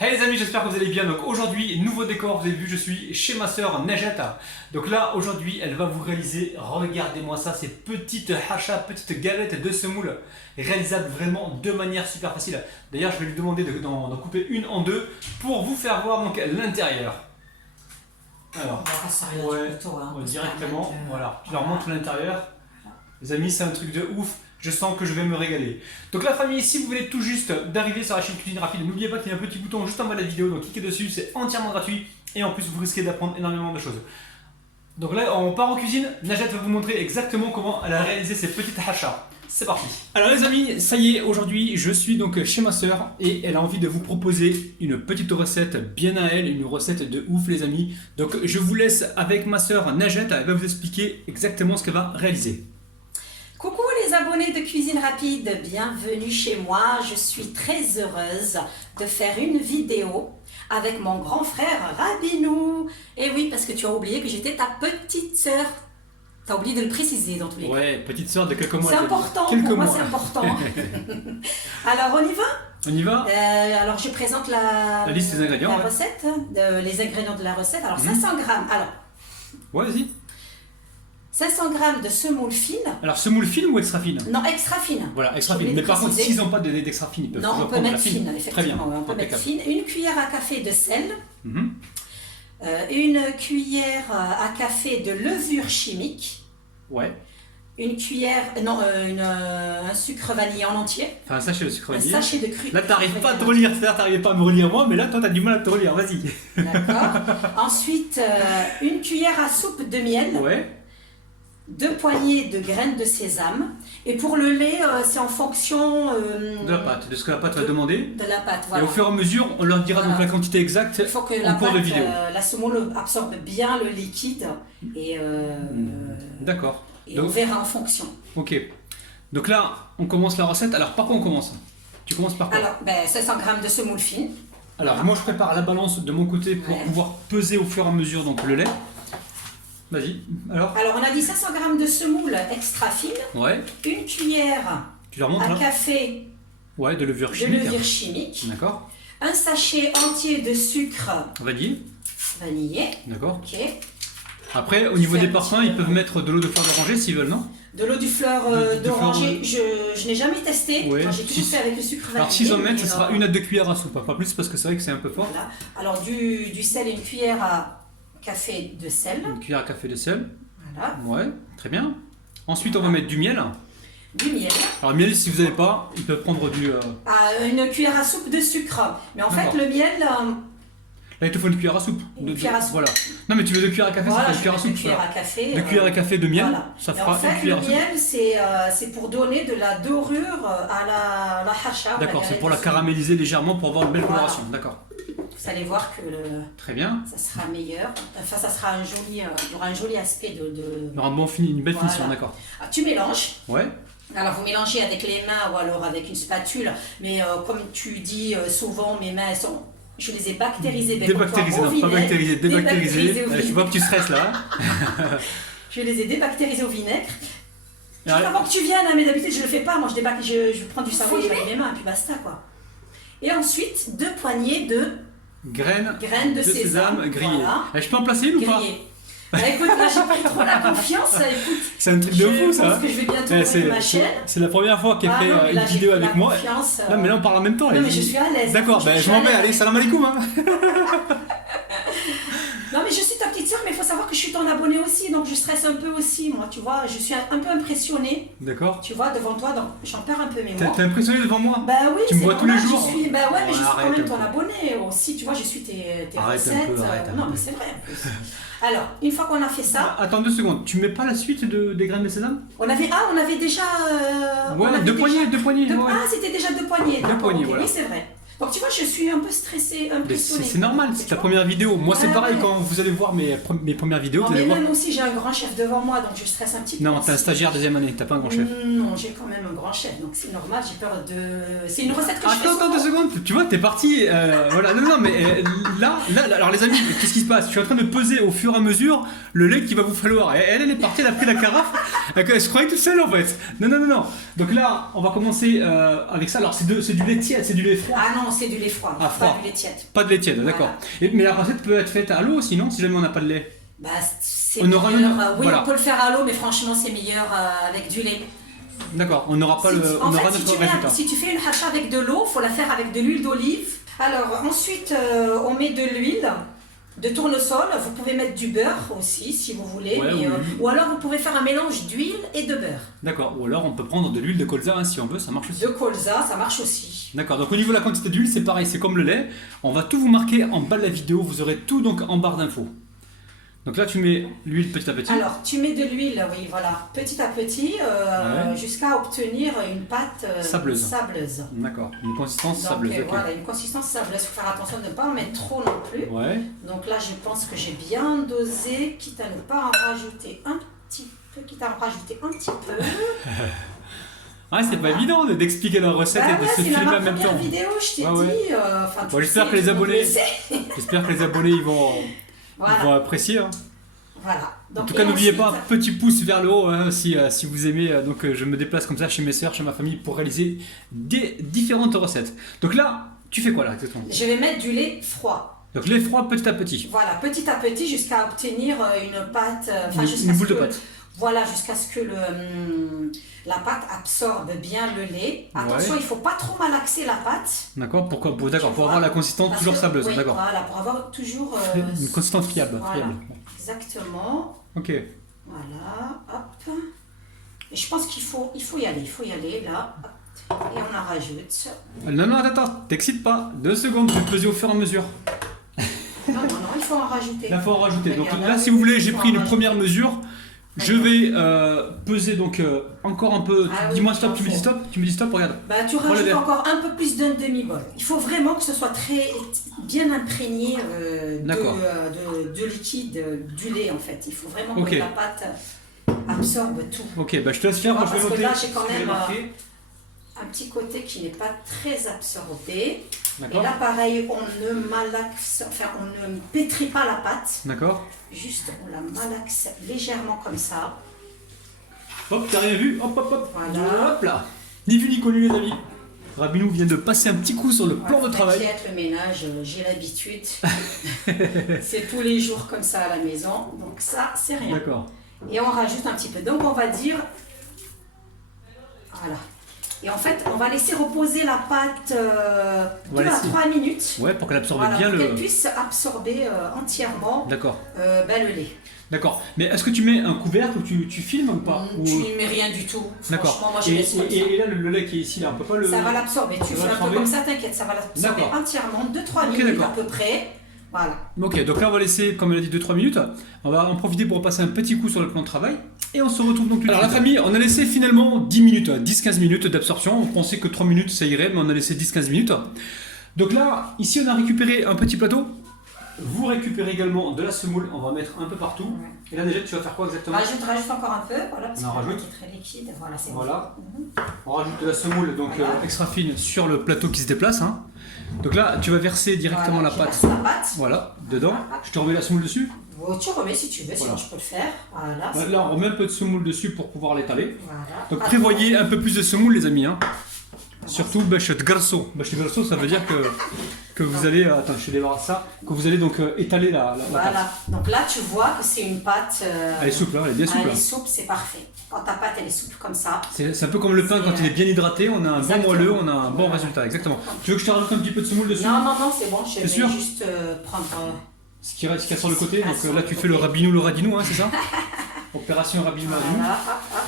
Hey les amis, j'espère que vous allez bien. Donc aujourd'hui, nouveau décor, vous avez vu, je suis chez ma soeur Najata. Donc là, aujourd'hui, elle va vous réaliser, regardez-moi ça, ces petites hachas, petites galettes de semoule, réalisables vraiment de manière super facile. D'ailleurs, je vais lui demander d'en couper une en deux pour vous faire voir donc l'intérieur. Alors, directement, voilà, je leur montre l'intérieur. Les amis, c'est un truc de ouf. Je sens que je vais me régaler. Donc la famille, si vous venez tout juste d'arriver sur la chaîne Cuisine Rapide, n'oubliez pas qu'il y a un petit bouton juste en bas de la vidéo, donc cliquez dessus, c'est entièrement gratuit et en plus vous risquez d'apprendre énormément de choses. Donc là, on part en cuisine, Najat va vous montrer exactement comment elle a réalisé ces petites hachas. C'est parti. Alors les amis, ça y est, aujourd'hui je suis donc chez ma soeur et elle a envie de vous proposer une petite recette bien à elle, une recette de ouf les amis. Donc je vous laisse avec ma soeur Najat, elle va vous expliquer exactement ce qu'elle va réaliser. Coucou les abonnés de Cuisine Rapide, bienvenue chez moi. Je suis très heureuse de faire une vidéo avec mon grand frère Rabinou. Et oui, parce que tu as oublié que j'étais ta petite sœur. Tu as oublié de le préciser dans tous les cas. Ouais, petite sœur de quelques mois. C'est important, pour moi c'est important. Alors on y va? On y va. Alors je présente la liste des ingrédients. La recette, les ingrédients de la recette. Alors 500 grammes. Alors. Ouais, vas-y. 500 grammes de semoule fine. Alors semoule fine ou extra fine? Non, extra fine. Voilà, extra fine. Mais par contre, s'ils n'ont pas d'extra fine, ils peuvent non, on peut mettre fine, effectivement. Très bien. On peut mettre fine. Une cuillère à café de sel. Mmh. Une cuillère à café de levure chimique. Ouais. Une cuillère, non, un sucre vanillé en entier. Enfin, un sachet de sucre vanillé. Un sachet de cru. Là, t'arrives pas à te relire, c'est-à-dire t'arrives pas à me relire moi, mais là, toi, t'as du mal à te relire, vas-y. D'accord. Ensuite, une cuillère à soupe de miel. Ouais. 2 poignées de graines de sésame. Et pour le lait, c'est en fonction de la pâte, de ce que la pâte va demander. De la pâte, voilà. Et au fur et à mesure, on leur dira donc la quantité exacte. Il faut que en cours de vidéo. La semoule absorbe bien le liquide. Et, d'accord. Et donc, on verra en fonction. Ok. Donc là, on commence la recette. Alors, par quoi on commence? Tu commences par quoi? Alors, 500 g de semoule fine. Alors, moi, je prépare la balance de mon côté pour pouvoir peser au fur et à mesure donc, le lait. Vas-y, alors on a dit 500 g de semoule extra fine. Ouais. Une cuillère tu leur montres, à là café de levure chimique. D'accord. D'accord. Un sachet entier de sucre vanillé. D'accord. Ok. Après, au niveau des parfums, ils peuvent mettre de l'eau de fleur d'oranger s'ils veulent, non? De l'eau du fleur d'oranger, je n'ai jamais testé. Ouais. J'ai toujours fait avec le sucre vanillé. Alors s'ils en mettent, ce sera 1 à 2 cuillères à soupe, pas plus parce que c'est vrai que c'est un peu fort. Voilà. Alors du sel, une cuillère à café de sel. Une cuillère à café de sel. Voilà. Ouais, très bien. Ensuite, on va mettre du miel. Du miel. Alors miel, si vous n'avez pas, ils peuvent prendre du... Une cuillère à soupe de sucre. Mais en fait, le miel... Là, il te faut une cuillère à soupe. Une cuillère à soupe. Voilà. Non, mais tu veux 2 cuillères à café, voilà, ça fait une cuillère à soupe. 2 cuillères à café. 2 cuillères à café de miel, voilà. ça fera en fait, une cuillère à soupe. Le miel, c'est pour donner de la dorure à la hacha. D'accord, c'est pour la caraméliser légèrement pour avoir une belle coloration. D'accord. Vous allez voir que très bien. Ça sera meilleur. Enfin, ça sera il y aura un joli aspect Il y aura une belle finition, d'accord. Tu mélanges. Ouais. Alors vous mélangez avec les mains ou alors avec une spatule, mais comme tu dis souvent, mes mains sont... Je les ai bactérisées. Débactérisées, non, pas bactérisées, débactérisées. Je vois que tu stresses là. Je les ai débactérisées au vinaigre. Juste avant que tu viennes, hein, mais d'habitude je le fais pas, moi je prends du savon, je mets mes mains, et puis basta quoi. Et ensuite, 2 poignées de graines de sésame grillées. Voilà. Je peux en placer une ou pas? Écoute, là j'ai pris trop la confiance. C'est un truc de fou ça. Je pense que je vais bientôt ouvrir ma chaîne. C'est la première fois qu'elle fait une vidéo avec moi. Non mais là on parle en même temps. Non mais je suis à l'aise. D'accord, je m'en vais, allez, salam alaikum. Non mais je suis ta petite soeur, mais il faut savoir que je suis ton abonné aussi, donc je stresse un peu aussi, moi, tu vois, je suis un peu impressionnée. D'accord. Tu vois, devant toi, donc j'en perds un peu mes mots. T'es impressionné devant moi? Bah oui, tu me vois tous les jours. Bah ouais, mais je suis quand même ton abonné aussi, tu vois, je suis tes recettes. Non mais c'est vrai en plus. Alors, une fois qu'on a fait ça... Attends 2 secondes, tu mets pas la suite des graines de sésame? On avait déjà... ouais, 2 poignées. Ah, c'était déjà 2 poignées. 2 poignées, voilà. Oui, c'est vrai. Donc tu vois, je suis un peu stressée, impressionnée. C'est normal, c'est ta première vidéo. Moi c'est pareil, quand vous allez voir mes premières vidéos. Non, mais même aussi j'ai un grand chef devant moi, donc je stresse un petit peu. Non, t'es un stagiaire 2e année, t'as pas un grand chef. Non, j'ai quand même un grand chef, donc c'est normal, j'ai peur de... C'est une recette que je fais Attends 2 secondes, tu vois, t'es parti. Voilà, non, mais là, alors les amis, qu'est-ce qui se passe? Je suis en train de peser au fur et à mesure le lait qu'il va vous falloir. Et elle est partie, elle a pris la carafe. Elle se croyait toute seule en fait. Non. Donc là, on va commencer avec ça. Alors c'est du lait tiède, c'est du lait froid. Ah non, Non, c'est du lait froid, Ah, froid. pas du lait tiède. Pas de lait tiède, d'accord. Mais la recette peut être faite à l'eau sinon, si jamais on n'a pas de lait. Bah, c'est On aura meilleur, le- oui, voilà. on peut le faire à l'eau, mais franchement, c'est meilleur avec du lait. D'accord, on n'aura pas Si le, tu- on en aura fait, notre résultat. si tu fais une hacha avec de l'eau, il faut la faire avec de l'huile d'olive. Alors, ensuite, on met de l'huile de tournesol. Vous pouvez mettre du beurre aussi, si vous voulez. Ouais, mais, oui. ou alors, vous pouvez faire un mélange d'huile et de beurre. D'accord, ou alors on peut prendre de l'huile de colza hein, si on veut, ça marche aussi. De colza, ça marche aussi. D'accord, donc au niveau de la quantité d'huile, c'est pareil, c'est comme le lait. On va tout vous marquer en bas de la vidéo, vous aurez tout donc en barre d'infos. Donc là, tu mets l'huile petit à petit. Alors, tu mets de l'huile, oui, voilà, petit à petit, Ouais. jusqu'à obtenir une pâte Sableuse. sableuse. D'accord, une consistance Donc, sableuse, ok. voilà, une consistance sableuse. Il faut faire attention de ne pas en mettre trop non plus. Ouais, Donc là, je pense que j'ai bien dosé, quitte à ne pas en rajouter un petit peu, quitte à en rajouter un petit peu. ah, c'est pas évident d'expliquer la recette Bah et de ouais, se c'est filmer ma en même première temps. vidéo, je t'ai Ouais, ouais. dit. Enfin, tu Bon, j'espère sais, que les tout le monde abonnés- le sait. J'espère que les abonnés ils vont Voilà, apprécier. Hein. voilà. En Donc, tout cas, et n'oubliez ensuite- pas, petit pouce vers le haut hein, si vous aimez. Donc, je me déplace comme ça chez mes sœurs, chez ma famille pour réaliser des différentes recettes. Donc là, tu fais quoi là exactement? Je vais mettre du lait froid. Donc, lait froid petit à petit. Voilà, petit à petit jusqu'à obtenir une pâte. Enfin, Une jusqu'à ce boule de que- pâte. Voilà, jusqu'à ce que la pâte absorbe bien le lait. Attention, Ouais. il ne faut pas trop malaxer la pâte. D'accord, pourquoi d'accord, Tu pour vois, avoir la consistance parce toujours que- sableuse. oui, D'accord. Voilà, pour avoir toujours. Une consistance fiable. voilà. fiable. Exactement. Ok. Voilà, hop. Et je pense qu'il faut y aller là. Hop. Et on en rajoute. Non, attends, t'excites pas. 2 secondes, je vais peser au fur et à mesure. Non, il faut en rajouter. Là, il faut en rajouter. Donc Regarde, là, si vous voulez, j'ai il faut pris en une rajouter. première mesure. Je vais peser donc encore un peu. Ah oui, Dis-moi il stop, en tu me dis faut. stop, tu me dis stop, regarde. Bah, tu Voilà, rajoutes bien. encore un peu plus d'un demi-bol. Il faut vraiment que ce soit très bien imprégné D'accord. de liquide, du lait en fait. Il faut vraiment Ok. que la pâte absorbe tout. Ok, bah je te laisse faire, vois, moi je vais parce que noter. là, j'ai quand ce que même, marqué. Un petit côté qui n'est pas très absorbé. Et D'accord. là, pareil, on ne malaxe, enfin, on ne pétrit pas la pâte. D'accord. Juste, on la malaxe légèrement comme ça. Hop, t'as rien vu? Hop. Voilà. Hop là. Ni vu ni connu les amis. Rabinou vient de passer un petit coup sur le plan de travail. T'inquiète, le ménage, j'ai l'habitude. C'est tous les jours comme ça à la maison. Donc ça, c'est rien. D'accord. Et on rajoute un petit peu. Donc on va dire... Voilà. Et en fait, on va laisser reposer la pâte On va 2 à laisser. 3 minutes. Ouais, pour qu'elle absorbe Voilà, bien pour le. qu'elle puisse absorber entièrement D'accord. le lait. D'accord. Mais est-ce que tu mets un couvercle ou tu filmes ou pas? Ou- Tu n'y mets rien du tout. Franchement, D'accord. moi je laisse comme ça. Et là, le lait qui est ici, là, on peut pas le. Ça va l'absorber. Tu Ça va fais un peu l'absorber comme ça, t'inquiète, ça va l'absorber D'accord. entièrement. 2-3 Ok, minutes à d'accord. peu près. Voilà. Ok, donc là on va laisser, comme elle a dit, 2-3 minutes. On va en profiter pour passer un petit coup sur le plan de travail. Et on se retrouve donc tout de suite. Alors la famille, on a laissé finalement 10 minutes, 10-15 minutes d'absorption. On pensait que 3 minutes ça irait, mais on a laissé 10-15 minutes. Donc là, ici on a récupéré un petit plateau. Vous récupérez également de la semoule, on va en mettre un peu partout. Ouais. Et là déjà tu vas faire quoi exactement? Rajoute encore un peu, voilà, parce On en que rajoute. c'est très liquide. Voilà, c'est Voilà. bon. On rajoute de la semoule, donc Voilà. extra fine, sur le plateau qui se déplace. Hein. Donc là, tu vas verser directement Voilà, la je pâte. verse la pâte. Voilà, dedans. Voilà. Je te remets la semoule dessus. Bon, tu remets si tu veux, Voilà. sinon je peux le faire. Voilà. c'est Là, on bon. remet un peu de semoule dessus pour pouvoir l'étaler. Voilà. Donc Pas prévoyez trop. un peu plus de semoule les amis. Hein. Voilà. Surtout bêche de garçon. Bêche de garçon, ça veut dire que vous allez... Attends, je te débarrasse ça. Que vous allez donc étaler la pâte. Voilà. Donc là, tu vois que c'est une pâte. Elle est souple, hein, elle est bien souple. Elle est hein. souple, c'est parfait. Quand ta pâte elle est souple comme ça. C'est un peu comme le pain quand il est bien hydraté, on a un bon Exactement. moelleux, on a un bon Voilà. résultat. Exactement. Tu veux que je te rajoute un petit peu de semoule dessus? Non, c'est bon, je T'es vais sûr juste prendre. Ce qui reste sur le côté. Ce qui Donc reste sur là, le tu côté. fais le rabinou, le radinou, hein, c'est ça? Opération rabinou, radinou. Voilà, hop, hop.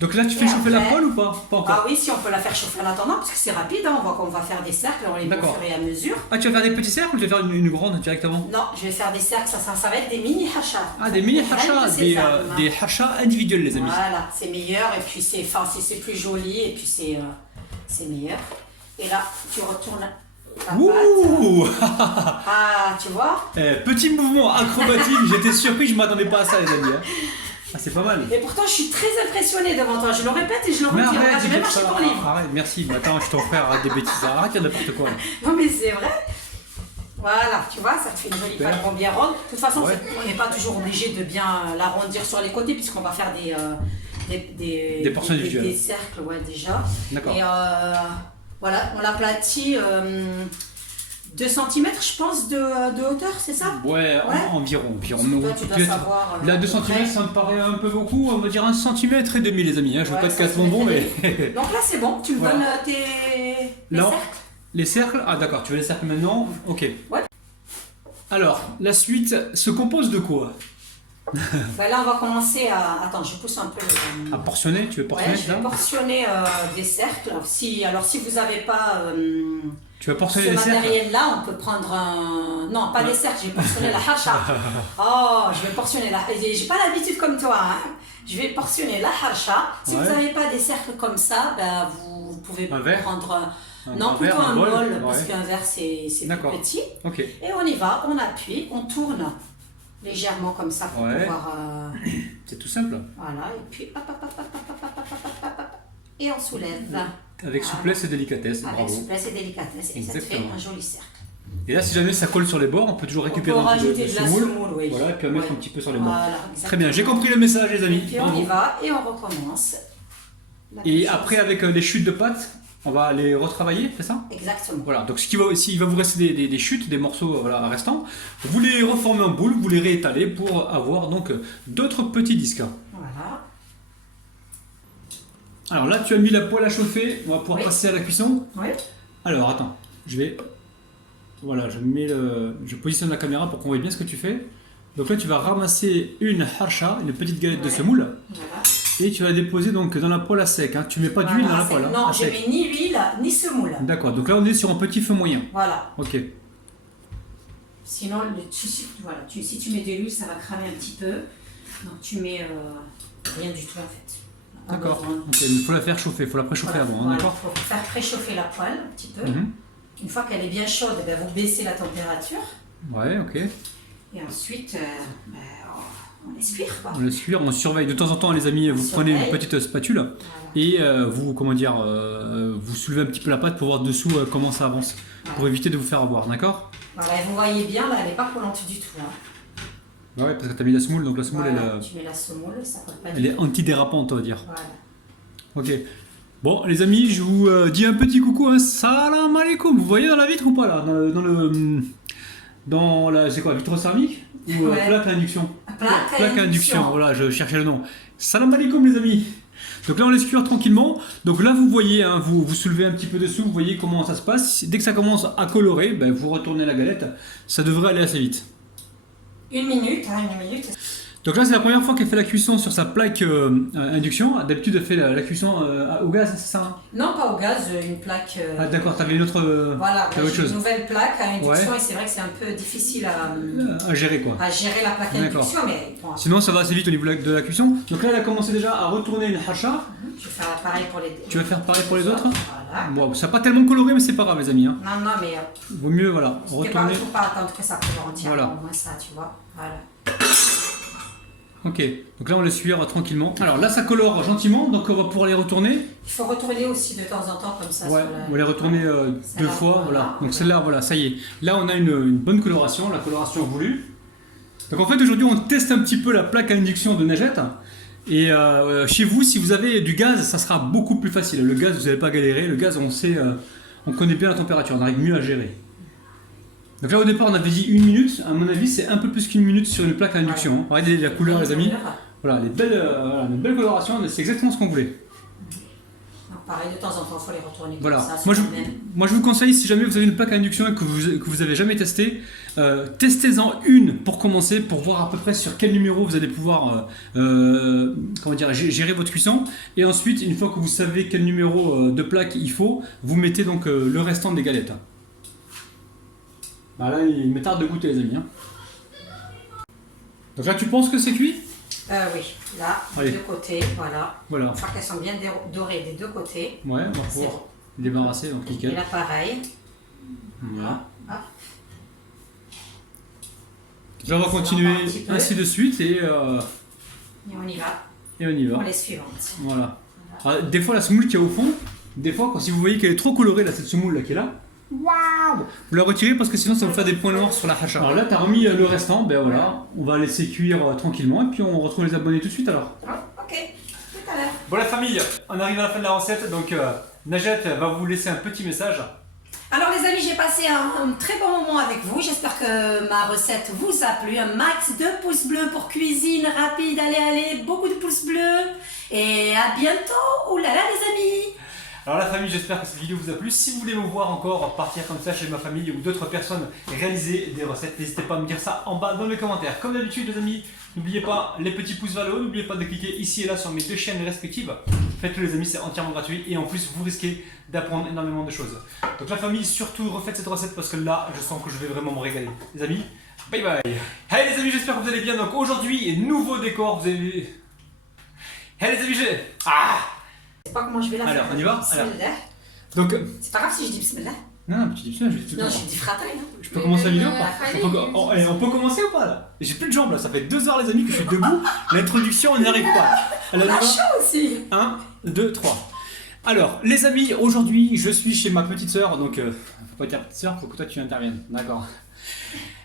Donc là, tu fais Et chauffer la après- poêle ou pas? Pas encore. Ah oui, si on peut la faire chauffer en attendant, parce que c'est rapide, hein, on voit qu'on va faire des cercles, on les met au D'accord. fur et à mesure. Ah, tu vas faire des petits cercles ou tu vas faire une grande directement? Non, je vais faire des cercles, ça va être des mini hachas. Ah, des mini Graines hachas, de des, sésame, hein. des hachas individuels les amis. Voilà, c'est meilleur et puis c'est plus joli et puis c'est meilleur. Et là, tu retournes la pâte. Ouh Ah, tu vois? Petit mouvement acrobatique, j'étais surpris, je m'attendais pas à ça les amis. Hein. Ah, c'est pas mal. Et pourtant, je suis très impressionnée devant toi. Je le répète et je le Mais redis. arrête, Regarde, j'ai de même dire acheté ça. ton livre. Arrête, merci. Mais attends, je suis ton frère, arrête des bêtises. Arrête, il y a n'importe quoi. Non, mais c'est vrai. Voilà, tu vois, ça te fait une jolie Super. pâte rond bien ronde. De toute façon, Ouais. on n'est pas toujours obligé de bien l'arrondir sur les côtés puisqu'on va faire des Des portions individuelles. Des cercles, ouais, déjà. D'accord. Et Voilà, on l'aplatit 2 cm, je pense, de hauteur, c'est ça? Ouais, environ. Toi, tu dois savoir. Là, 2 cm, ça me paraît un peu beaucoup. On va dire 1 cm et demi, les amis. Hein. Je veux pas te casser mon bon, mais. Donc là, c'est bon. Tu me Voilà. donnes les cercles? Les cercles? Ah, d'accord. Tu veux les cercles maintenant? Ok. Ouais. Alors, la suite se compose de quoi? Bah là, on va commencer à. Attends, je pousse un peu. À portionner? Tu veux portionner je vais portionner des cercles. Alors, si vous n'avez pas. Tu vas portionner ce les cercles? matériel-là, on peut prendre un... Non, pas des cercles, je vais portionner la harsha. Oh, je vais portionner la... J'ai pas l'habitude comme toi, hein. Je vais portionner la harsha. Si vous n'avez pas des cercles comme ça, ben, vous pouvez prendre... Non, plutôt un bol, parce qu'un verre, c'est plus petit. Okay. Et on y va, on appuie, on tourne légèrement comme ça pour pouvoir... C'est tout simple. Voilà, et puis hop, hop, hop, hop, hop, hop, hop, hop, hop, hop, et on soulève. Avec souplesse et délicatesse, Avec bravo. souplesse et délicatesse, et ça te fait un joli cercle. Et là, si jamais ça colle sur les bords, on peut toujours récupérer un peu de semoule. Oui. Voilà, et puis en mettre un petit peu sur les bords. Voilà, très bien, j'ai compris le message, les amis. Et puis on y va, et on recommence. Et après, avec les chutes de pâte, on va les retravailler, c'est ça? Exactement. Voilà, donc s'il va vous rester des chutes, des morceaux restants, vous les reformez en boule, vous les réétalez pour avoir donc d'autres petits disques. Voilà. Alors là, tu as mis la poêle à chauffer, on va pouvoir passer à la cuisson. Oui. Alors attends, voilà, je positionne la caméra pour qu'on voit bien ce que tu fais. Donc là, tu vas ramasser une harsha, une petite galette de semoule, et tu vas la déposer donc dans la poêle à sec. Hein. Tu mets pas d'huile dans la poêle. Non, je mets ni huile ni semoule. D'accord, donc là on est sur un petit feu moyen. Voilà. Ok. Sinon, si tu mets de l'huile, ça va cramer un petit peu. Donc tu mets rien du tout en fait. D'accord. Il faut la faire chauffer, il faut la préchauffer avant. Voilà, il faut faire préchauffer la poêle un petit peu. Une fois qu'elle est bien chaude, vous baissez la température. Ouais, ok. Et ensuite, on laisse cuire quoi. On laisse cuire, on surveille. De temps en temps, les amis, vous prenez une petite spatule et vous soulevez un petit peu la pâte pour voir dessous comment ça avance, pour éviter de vous faire avoir, d'accord? Voilà, et vous voyez bien, là, elle n'est pas collante du tout. Hein. Ouais, parce que tu as mis la semoule, donc la semoule, tu mets la semoule, ça colle pas elle est antidérapante, on va dire. Voilà. Ok. Bon, les amis, je vous dis un petit coucou, hein. Salam alaikum. Vous voyez dans la vitre ou pas, là? Dans la, c'est quoi, vitre thermique ou plaque à induction? Plaque à induction, voilà, je cherchais le nom. Salam alaikum, les amis. Donc là, on laisse cuire tranquillement. Donc là, vous voyez, hein, vous soulevez un petit peu dessous, vous voyez comment ça se passe. Dès que ça commence à colorer, vous retournez la galette. Ça devrait aller assez vite. Une minute. Donc là, c'est la première fois qu'elle fait la cuisson sur sa plaque induction. D'habitude, elle fait la cuisson au gaz, c'est ça? Hein? Non, pas au gaz, une plaque... Ah d'accord, t'avais une autre, voilà, autre chose. Une nouvelle plaque à induction et c'est vrai que c'est un peu difficile à gérer quoi. À gérer la plaque à induction, mais... Bon, sinon, ça va assez vite au niveau de la cuisson. Donc là, elle a commencé déjà à retourner une hacha. Je vais faire pareil pour les... Tu vas faire pareil pour les autres? Voilà. Bon, ça n'a pas tellement coloré, mais c'est pas grave, les amis. Hein. Non, mais... Vaut mieux, voilà, retourner... Il ne faut pas attendre que ça colore entièrement, voilà. au moins ça, tu vois. Voilà. Ok, donc là on laisse cuire tranquillement. Alors là ça colore gentiment, donc on va pouvoir les retourner. Il faut retourner aussi de temps en temps comme ça. Ouais, on va les retourner 2 fois, voilà. Donc celle-là, voilà, ça y est. Là on a une bonne coloration, la coloration voulue. Donc en fait aujourd'hui on teste un petit peu la plaque à induction de Najat. Et chez vous, si vous avez du gaz, ça sera beaucoup plus facile. Le gaz, vous n'allez pas galérer. Le gaz, on sait, on connaît bien la température, on arrive mieux à gérer. Donc là au départ on avait dit 1 minute, à mon avis c'est un peu plus qu'1 minute sur une plaque à induction. Hein. Regardez la couleur les amis, voilà, les belles colorations, c'est exactement ce qu'on voulait. Donc, pareil, de temps en temps il faut les retourner voilà. comme ça. Moi je vous conseille, si jamais vous avez une plaque à induction et que vous avez jamais testé, testez-en une pour commencer, pour voir à peu près sur quel numéro vous allez pouvoir gérer votre cuisson. Et ensuite, une fois que vous savez quel numéro de plaque il faut, vous mettez donc le restant des galettes. Bah là, il me tarde de goûter les amis. Hein. Donc là, tu penses que c'est cuit? Oui, là, des deux côtés, voilà. Une fois qu'elles sont bien dorées des deux côtés. Ouais, on va pouvoir débarrasser, donc nickel. Et là, pareil. Voilà. Là, on va continuer ainsi de suite et on y va. Et on y va. Pour les suivantes. Voilà. Alors, des fois, la semoule qui est au fond, des fois, si vous voyez qu'elle est trop colorée, là, cette semoule là qui est là, waouh, vous la retirez parce que sinon ça va faire des points noirs sur la hacha. Alors là, tu as remis le restant, ben voilà, on va laisser cuire tranquillement et puis on retrouve les abonnés tout de suite alors. Ok, tout à l'heure. Bon la famille, on arrive à la fin de la recette, donc Najat va vous laisser un petit message. Alors les amis, j'ai passé un très bon moment avec vous. J'espère que ma recette vous a plu. Un max de pouces bleus pour cuisine rapide. Allez, beaucoup de pouces bleus. Et à bientôt. Ouh là là les amis. Alors la famille, j'espère que cette vidéo vous a plu. Si vous voulez me voir encore partir comme ça chez ma famille ou d'autres personnes réaliser des recettes, n'hésitez pas à me dire ça en bas dans les commentaires. Comme d'habitude les amis, n'oubliez pas les petits pouces vers le haut, n'oubliez pas de cliquer ici et là sur mes 2 chaînes respectives. Faites-le les amis, c'est entièrement gratuit et en plus vous risquez d'apprendre énormément de choses. Donc la famille, surtout refaites cette recette parce que là, je sens que je vais vraiment me régaler. Les amis, bye bye. Hey les amis, j'espère que vous allez bien. Donc aujourd'hui, nouveau décor, vous avez... Hey les amis, j'ai... Je sais pas comment je vais la faire. Alors, on y va? Bismillah. Donc... C'est pas grave si je dis bismillah. Non, mais tu dis ça, je dis tout le Non, temps. je dis frater. Hein. Je peux commencer la vidéo ou pas allez, Allez, on peut commencer ou pas là? J'ai plus de jambes là, ça fait 2 heures les amis que je suis debout. L'introduction, on n'y arrive pas. On Alors, a on y va. chaud aussi. 1, 2, 3. Alors, les amis, aujourd'hui, je suis chez ma petite sœur, donc faut pas dire petite sœur, faut que toi tu interviennes, d'accord?